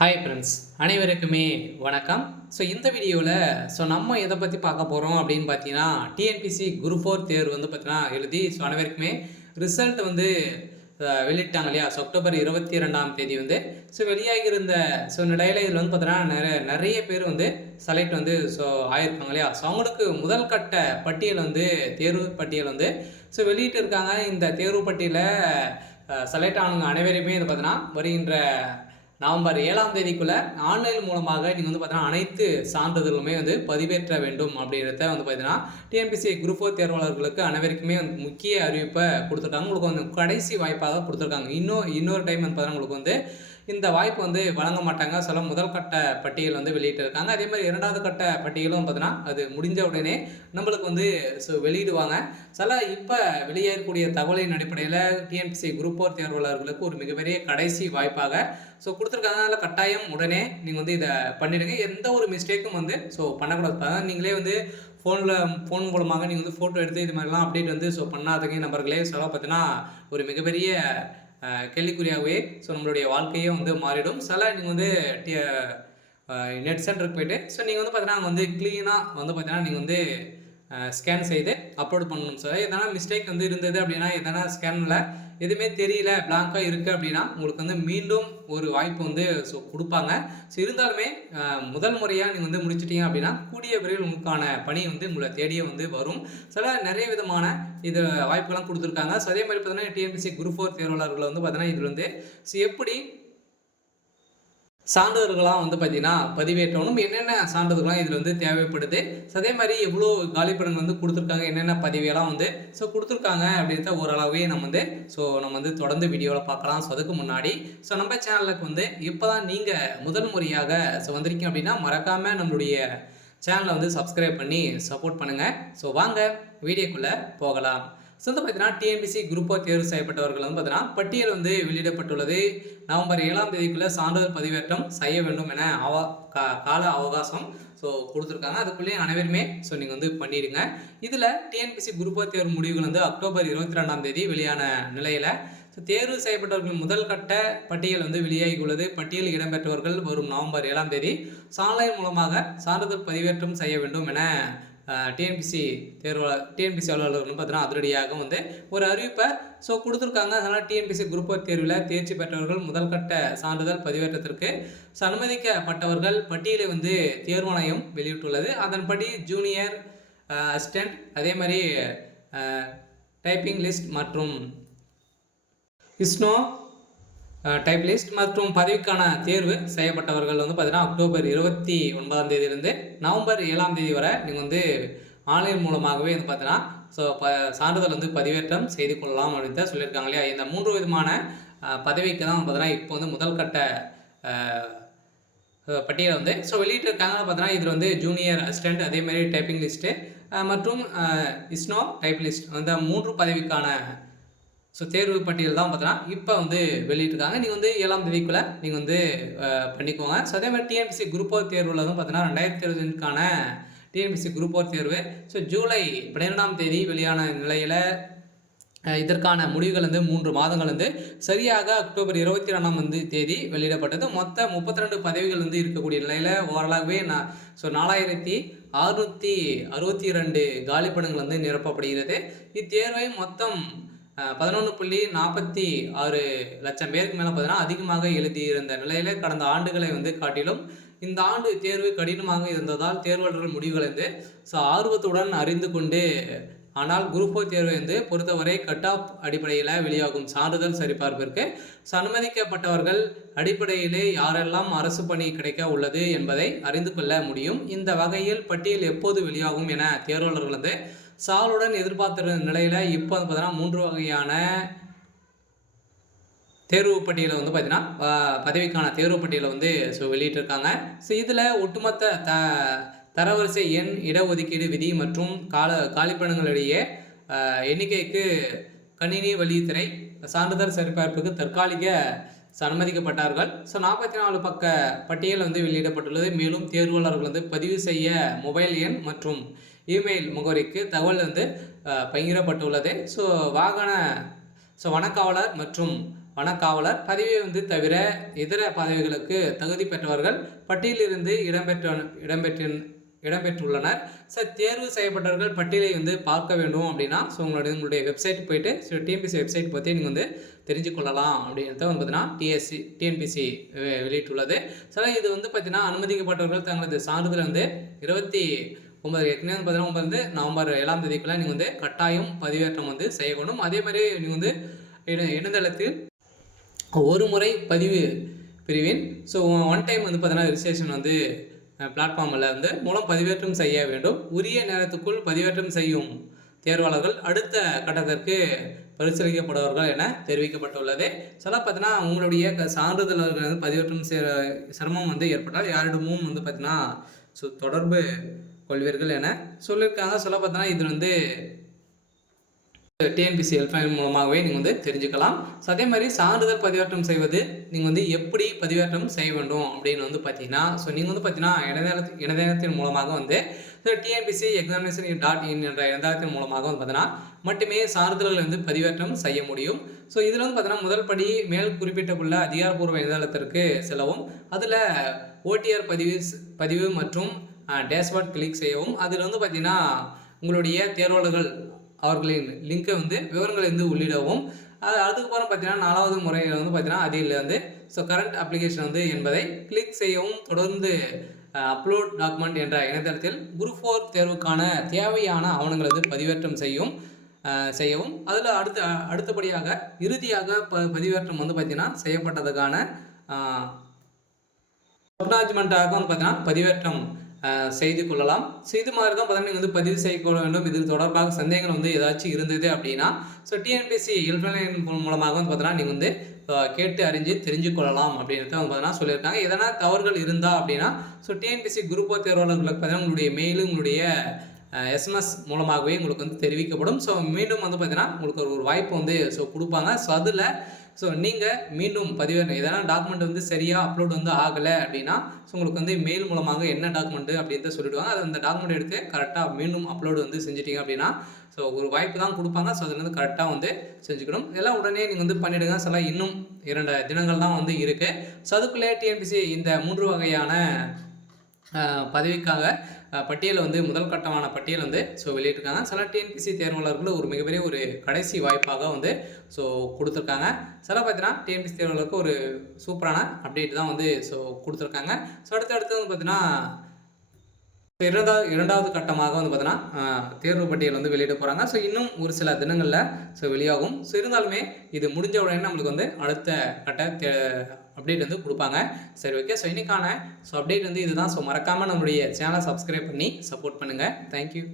Hi friends, அனைவருக்குமே வணக்கம். இந்த வீடியோவில் நம்ம எதை பற்றி பார்க்க போகிறோம் அப்படின்னு பார்த்தீங்கன்னா, டிஎன்பிஎஸ்சி குரூப் 4 தேர்வு வந்து பார்த்தீங்கன்னா எழுதி அனைவருக்குமே ரிசல்ட் வந்து வெளியிட்டாங்க இல்லையா? அக்டோபர் 22ஆம் தேதி வந்து வெளியாகியிருந்த நிலையில் இதில் வந்து பார்த்தீங்கன்னா நிறைய பேர் வந்து செலக்ட் வந்து ஆயிருக்காங்க இல்லையா? அவங்களுக்கு முதல் கட்ட பட்டியல் வந்து தேர்வு பட்டியல் வந்து வெளியிட்டு இருக்காங்க. இந்த தேர்வு பட்டியலில் செலக்ட் ஆனவங்க அனைவருமே இது பார்த்தீங்கன்னா வருகின்ற நவம்பர் 7ஆம் தேதிக்குள்ள ஆன்லைன் மூலமாக நீங்கள் வந்து பார்த்தீங்கன்னா அனைத்து சான்றிதழ்களுமே வந்து பதிவேற்ற வேண்டும் அப்படின்றத வந்து பார்த்தீங்கன்னா டிஎன்பிஎஸ்சி குரூப் 4 தேர்வாளர்களுக்கு அனைவருக்குமே முக்கிய அறிவிப்பை கொடுத்துருக்காங்க. உங்களுக்கு வந்து கடைசி வாய்ப்பாக கொடுத்துருக்காங்க. இன்னொரு டைம் வந்து பார்த்தீங்கன்னா உங்களுக்கு வந்து இந்த வாய்ப்பு வந்து வழங்க மாட்டாங்க. முதல் கட்ட பட்டியல் வந்து வெளியிட்டு இருக்காங்க. அதே மாதிரி இரண்டாவது கட்ட பட்டியலும் பார்த்தீங்கன்னா அது முடிஞ்ச உடனே நம்மளுக்கு வந்து வெளியிடுவாங்க. இப்போ வெளியேறக்கூடிய தகவலின் அடிப்படையில் டிஎன்பிஎஸ்சி குரூப் 4 தேர்வாளர்களுக்கு ஒரு மிகப்பெரிய கடைசி வாய்ப்பாக கொடுத்துருக்காங்க. அதில் கட்டாயம் உடனே நீங்கள் வந்து இதை பண்ணிடுங்க. எந்த ஒரு மிஸ்டேக்கும் வந்து பண்ணக்கூடாது. நீங்களே வந்து ஃபோன் மூலமாக நீங்கள் வந்து ஃபோட்டோ எடுத்து இது மாதிரிலாம் அப்டேட் வந்து பண்ணாதீங்க நபர்களே. பார்த்தீங்கன்னா ஒரு மிகப்பெரிய கேள்விக்குறியாகவே நம்மளுடைய வாழ்க்கையே வந்து மாறிடும். நீங்கள் வந்து நெட் சென்டருக்கு போய்ட்டு நீங்கள் வந்து பார்த்தீங்கன்னா அங்கே வந்து க்ளீனாக வந்து பார்த்தீங்கன்னா நீங்கள் வந்து ஸ்கேன் செய்து அப்லோட் பண்ணணும் சார். எதனா மிஸ்டேக் வந்து இருந்தது அப்படின்னா, எதனா ஸ்கேனில் எதுவுமே தெரியல, பிளாங்காக இருக்குது அப்படின்னா உங்களுக்கு வந்து மீண்டும் ஒரு வாய்ப்பு வந்து கொடுப்பாங்க. இருந்தாலுமே முதல் முறையாக நீங்கள் வந்து முடிச்சிட்டீங்க அப்படின்னா கூடிய விரைவில் உங்களுக்கான பணி வந்து உங்களை தேடியே வந்து வரும். நிறைய விதமான இது வாய்ப்புகள்லாம் கொடுத்துருக்காங்க. அதே மாதிரி பார்த்தீங்கன்னா டிஎன்பிஎஸ்சி குரூப் 4 தேர்வாளர்கள் வந்து பார்த்தீங்கன்னா இதில் வந்து எப்படி சான்றிதழ்களாம் வந்து பார்த்தீங்கன்னா பதிவேற்றணும், என்னென்ன சான்றிதழ்களாம் இதில் வந்து தேவைப்படுது, அதே மாதிரி எவ்வளோ காலிப்படங்கள் வந்து கொடுத்துருக்காங்க, என்னென்ன பதிவையெல்லாம் வந்து கொடுத்துருக்காங்க அப்படின்றத ஓரளவே நம்ம வந்து தொடர்ந்து வீடியோவில் பார்க்கலாம். அதுக்கு முன்னாடி நம்ம சேனலுக்கு வந்து இப்போ தான் நீங்கள் முதல் முறையாக வந்திருக்கீங்க அப்படின்னா மறக்காமல் நம்மளுடைய சேனலை வந்து சப்ஸ்கிரைப் பண்ணி சப்போர்ட் பண்ணுங்கள். வாங்க வீடியோக்குள்ளே போகலாம். பார்த்தீங்கன்னா டிஎன்பிஎஸ்சி குரூப் 4 தேர்வு செய்யப்பட்டவர்கள் வந்து பார்த்தீங்கன்னா பட்டியல் வந்து வெளியிடப்பட்டுள்ளது. நவம்பர் 7ஆம் தேதிக்குள்ளே சான்றிதழ் பதிவேற்றம் செய்ய வேண்டும் என கால அவகாசம் கொடுத்துருக்காங்க. அதுக்குள்ளேயே அனைவருமே நீங்கள் வந்து பண்ணிடுங்க. இதில் டிஎன்பிஎஸ்சி குரூப் 4 தேர்வு முடிவுகள் வந்து அக்டோபர் 22ஆம் தேதி வெளியான நிலையில் தேர்வு செய்யப்பட்டவர்கள் முதல் கட்ட பட்டியல் வந்து வெளியாகி உள்ளது. பட்டியலில் இடம்பெற்றவர்கள் வரும் நவம்பர் 7ஆம் தேதி ஆன்லைன் மூலமாக சான்றிதழ் பதிவேற்றம் செய்ய வேண்டும் என டிஎன்பிஎஸ்சி அலுவலர்கள் பார்த்தீங்கன்னா அதிரடியாக வந்து ஒரு அறிவிப்பை கொடுத்துருக்காங்க. அதனால் டிஎன்பிஎஸ்சி குரூப் 4 தேர்வில் தேர்ச்சி பெற்றவர்கள் முதல் கட்ட சான்றிதழ் பதிவேற்றத்திற்கு அனுமதிக்கப்பட்டவர்கள் பட்டியலை வந்து தேர்வாணையம் வெளியிட்டுள்ளது. அதன்படி ஜூனியர் அசிஸ்டன்ட், அதே மாதிரி டைப்பிங் லிஸ்ட் மற்றும் இஸ்னோ டைப் லிஸ்ட் மற்றும் பதவிக்கான தேர்வு செய்யப்பட்டவர்கள் வந்து பார்த்தீங்கன்னா அக்டோபர் 29ஆம் தேதியிலிருந்து நவம்பர் 7ஆம் தேதி வரை நீங்கள் வந்து ஆன்லைன் மூலமாகவே வந்து பார்த்தீங்கன்னா சான்றிதழ் வந்து பதிவேற்றம் செய்து கொள்ளலாம் அப்படின்னு தான் சொல்லியிருக்காங்க இல்லையா? இந்த 3 விதமான பதவிக்கு தான் பார்த்தீங்கன்னா இப்போ வந்து முதல் கட்ட பட்டியலை வந்து வெளியிட்டிருக்காங்க. பார்த்தீங்கன்னா இதில் வந்து ஜூனியர் அசிஸ்டன்ட், அதேமாதிரி டைப்பிங் லிஸ்ட்டு மற்றும் இஸ்னோ டைப் லிஸ்ட் அந்த 3 பதவிக்கான தேர்வு பட்டியல் தான் பார்த்தீங்கன்னா இப்போ வந்து வெளியிட்டிருக்காங்க. நீங்கள் வந்து 7ஆம் தேதிக்குள்ளே நீங்கள் வந்து பண்ணிக்கோங்க. அதே மாதிரி டிஎன்பிஎஸ்சி குரூப் 4 தேர்வில் வந்து பார்த்தீங்கன்னா 2022க்கான டிஎன்பிஎஸ்சி குரூப் 4 தேர்வு ஜூலை 12ஆம் தேதி வெளியான நிலையில் இதற்கான முடிவுகள் வந்து 3 மாதங்கள் வந்து சரியாக அக்டோபர் 22ஆம் தேதி வெளியிடப்பட்டது. மொத்தம் 32 பதவிகள் வந்து இருக்கக்கூடிய நிலையில் ஓரளவே 4662 காலிப்படங்கள் வந்து நிரப்பப்படுகிறது. இத்தேர்வை மொத்தம் 11.46 லட்சம் பேருக்கு மேலே பார்த்தீங்கன்னா அதிகமாக எழுதியிருந்த நிலையில் கடந்த ஆண்டுகளை வந்து காட்டிலும் இந்த ஆண்டு தேர்வு கடினமாக இருந்ததால் தேர்வாளர்கள் முடிவுகளை வந்து ஆர்வத்துடன் அறிந்து கொண்டு, ஆனால் குரூப் 4 தேர்வை வந்து பொறுத்தவரை கட் ஆஃப் அடிப்படையில் வெளியாகும் சான்றிதழ் சரிபார்ப்பிற்கு அனுமதிக்கப்பட்டவர்கள் அடிப்படையிலே யாரெல்லாம் அரசு பணி கிடைக்க உள்ளது என்பதை அறிந்து கொள்ள முடியும். இந்த வகையில் பட்டியல் எப்போது வெளியாகும் என தேர்வாளர்கள் வந்து சாலுடன் எதிர்பார்த்திருந்த நிலையில் இப்போ வந்து பார்த்தீங்கன்னா 3 வகையான தேர்வு பட்டியலை வந்து பார்த்தீங்கன்னா பதவிக்கான தேர்வு பட்டியலை வந்து வெளியிட்டிருக்காங்க. இதில் ஒட்டுமொத்த தரவரிசை எண், இடஒதுக்கீடு விதி மற்றும் காலிப்படங்களிடையே எண்ணிக்கைக்கு கணினி வழித்துறை சான்றிதழ் சரிபார்ப்புக்கு தற்காலிக அனுமதிக்கப்பட்டார்கள். 44 பக்க பட்டியல் வந்து வெளியிடப்பட்டுள்ளது. மேலும் தேர்வாளர்கள் வந்து பதிவு செய்ய மொபைல் எண் மற்றும் இமெயில் முகவரிக்கு தகவல் வந்து பகிரப்பட்டுள்ளது. வனக்காவலர் மற்றும் வனக்காவலர் பதவியை வந்து தவிர இதர பதவிகளுக்கு தகுதி பெற்றவர்கள் பட்டியலிருந்து இடம்பெற்றுள்ளனர். தேர்வு செய்யப்பட்டவர்கள் பட்டியலை வந்து பார்க்க வேண்டும் அப்படின்னா உங்களுடைய வெப்சைட் போயிட்டு டிஎன்பிசி வெப்சைட் பற்றி நீங்கள் வந்து தெரிஞ்சு கொள்ளலாம் அப்படின்றத வந்து பார்த்தீங்கன்னா டிஎன்பிசி வெளியிட்டுள்ளது. இது வந்து பார்த்தீங்கன்னா அனுமதிக்கப்பட்டவர்கள் தங்களது சான்றிதழ் வந்து 29 ஏற்கனவே வந்து பார்த்தீங்கன்னா நவம்பர் 7ஆம் தேதிக்குள்ளே நீங்கள் வந்து கட்டாயம் பதிவேற்றம் வந்து செய்யணும். அதே மாதிரி நீங்கள் வந்து இணையதளத்தில் ஒரு முறை பதிவு பிரிவின் ஒன் டைம் வந்து பார்த்தீங்கன்னா ரிஜிஸ்ட்ரேஷன் வந்து பிளாட்ஃபார்மில் வந்து மூலம் பதிவேற்றம் செய்ய வேண்டும். உரிய நேரத்துக்குள் பதிவேற்றம் செய்யும் தேர்வாளர்கள் அடுத்த கட்டத்திற்கு பரிசீலிக்கப்படுவார்கள் என தெரிவிக்கப்பட்டுள்ளது. பார்த்தீங்கன்னா உங்களுடைய சான்றிதழ்கள் வந்து பதிவேற்றம் சிரமம் வந்து ஏற்பட்டால் யாரிடமும் வந்து பார்த்தீங்கன்னா தொடர்பு கொள்வீர்கள் என சொல்லியிருக்காங்க. பார்த்தீங்கன்னா இது வந்து டிஎன்பிசி ஹெல்ப்லைன் மூலமாகவே நீங்கள் வந்து தெரிஞ்சுக்கலாம். அதே மாதிரி சான்றிதழ் பதிவேற்றம் செய்வது நீங்கள் வந்து எப்படி பதிவேற்றம் செய்ய வேண்டும் அப்படின்னு வந்து பார்த்தீங்கன்னா நீங்கள் வந்து பார்த்தீங்கன்னா இணையதளத்தின் மூலமாக வந்து டிஎன்பிசி examination.in என்ற இணையதளத்தின் மூலமாக வந்து பார்த்தீங்கன்னா மட்டுமே சான்றிதழ்கள் வந்து பதிவேற்றம் செய்ய முடியும். இதில் வந்து பார்த்தீங்கன்னா முதல் படி மேல் குறிப்பிட்டுள்ள அதிகாரப்பூர்வ இணையதளத்திற்கு செல்லவும், அதில் ஓடிஆர் பதிவு மற்றும் டேஷ்போர்ட் கிளிக் செய்யவும், அதில் வந்து பார்த்தீங்கன்னா உங்களுடைய தேர்வாளர்கள் அவர்களின் லிங்கை வந்து விவரங்களை வந்து உள்ளிடவும், அதுக்கப்புறம் பார்த்தீங்கன்னா 4வது முறையில் வந்து பார்த்தீங்கன்னா அதில் வந்து கரண்ட் அப்ளிகேஷன் வந்து என்பதை கிளிக் செய்யவும், தொடர்ந்து அப்லோட் டாக்குமெண்ட் என்ற இணையதளத்தில் குரூப் 4 தேர்வுக்கான தேவையான ஆவணங்களை வந்து பதிவேற்றம் செய்யவும், அதில் அடுத்தபடியாக இறுதியாக பதிவேற்றம் வந்து பார்த்தீங்கன்னா செய்யப்பட்டதுக்கான அக்னாலஜ்மெண்ட்டாக வந்து பார்த்தீங்கன்னா பதிவேற்றம் செய்து கொள்ளலாம். இது மாதிரி தான் பார்த்தீங்கன்னா நீங்கள் வந்து பதிவு செய்யக்கொள்ள வேண்டும். இது தொடர்பாக சந்தேகங்கள் வந்து ஏதாச்சும் இருந்தது அப்படின்னா டிஎன்பிசி ஹெல்ப்லைன் மூலமாக வந்து பார்த்தீங்கன்னா நீங்கள் வந்து கேட்டு அறிஞ்சு தெரிஞ்சு கொள்ளலாம் அப்படின்றத வந்து பார்த்தீங்கன்னா சொல்லியிருக்காங்க. எதனா தவறுகள் இருந்தால் அப்படின்னா டிஎன்பிசி குரூப் தேர்வாளர்களுக்கு பார்த்தீங்கன்னா உங்களுடைய மெயிலும் உங்களுடைய எஸ்எம்எஸ் மூலமாகவே உங்களுக்கு வந்து தெரிவிக்கப்படும். மீண்டும் வந்து பார்த்தீங்கன்னா உங்களுக்கு ஒரு வாய்ப்பு வந்து கொடுப்பாங்க. அதில் நீங்கள் மீண்டும் பதிவேற்றம் எதனா டாக்குமெண்ட் வந்து சரியாக அப்லோட் வந்து ஆகலை அப்படின்னா உங்களுக்கு வந்து மெயில் மூலமாக என்ன டாக்குமெண்ட்டு அப்படின்றத சொல்லிவிடுவாங்க. அது அந்த டாக்குமெண்ட் எடுத்து கரெக்டாக மீண்டும் அப்லோடு வந்து செஞ்சிட்டிங்க அப்படின்னா ஒரு வாய்ப்பு தான் கொடுப்பாங்க. அதில் வந்து கரெக்டாக வந்து செஞ்சுக்கணும். இதெல்லாம் உடனே நீங்கள் வந்து பண்ணிவிடுங்க. இன்னும் 2 தினங்கள் தான் வந்து இருக்குது. அதுக்குள்ளே டிஎன்பிசி இந்த 3 வகையான பதவிக்காக பட்டியலை வந்து முதல் கட்டமான பட்டியல் வந்து வெளியிட்டிருக்காங்க. டிஎன்பிசி தேர்வாளர்கள் ஒரு மிகப்பெரிய ஒரு கடைசி வாய்ப்பாக வந்து கொடுத்துருக்காங்க. பார்த்தீங்கன்னா டிஎன்பிசி தேர்வாளருக்கு ஒரு சூப்பரான அப்டேட் தான் வந்து கொடுத்துருக்காங்க. அடுத்தடுத்து வந்து பார்த்தீங்கன்னா இரண்டாவது கட்டமாக வந்து பார்த்தீங்கன்னா தேர்வு பட்டியல் வந்து வெளியிட போகிறாங்க. இன்னும் ஒரு சில தினங்களில் வெளியாகும். இருந்தாலுமே இது முடிஞ்ச உடனே நம்மளுக்கு வந்து அடுத்த கட்ட அப்டேட் வந்து கொடுப்பாங்க. ஓகே. இன்னைக்கான அப்டேட் வந்து இதுதான். மறக்காமல் நம்மளுடைய சேனலை சப்ஸ்கிரைப் பண்ணி சப்போர்ட் பண்ணுங்கள். தேங்க்யூ.